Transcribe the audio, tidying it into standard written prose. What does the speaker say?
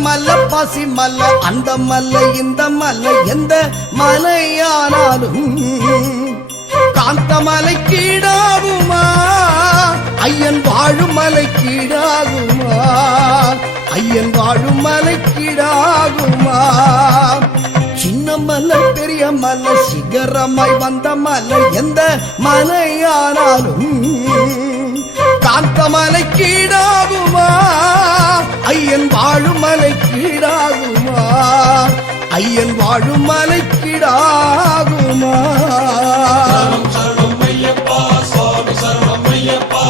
மல்ல பாசி மல்ல அந்த மல்ல இந்த மல்ல எந்த மலையானாலும் காந்த மலை கீழாகுமா ஐயன் வாழும் மலை கீழாகுமா ஐயன் வாழும் மலை கீழாகுமா சின்ன மல்ல பெரிய மல்ல சிகரமாய் வந்த மல்ல எந்த மலையானாலும் காந்த மலை கீழாகுமா ஐயன் வாழும் மலை கீழாகுமா ஐயன் வாழும் மலை கீழாகுமா சரணம் சரணம் ஐயப்பா சுவாமி சரணம் ஐயப்பா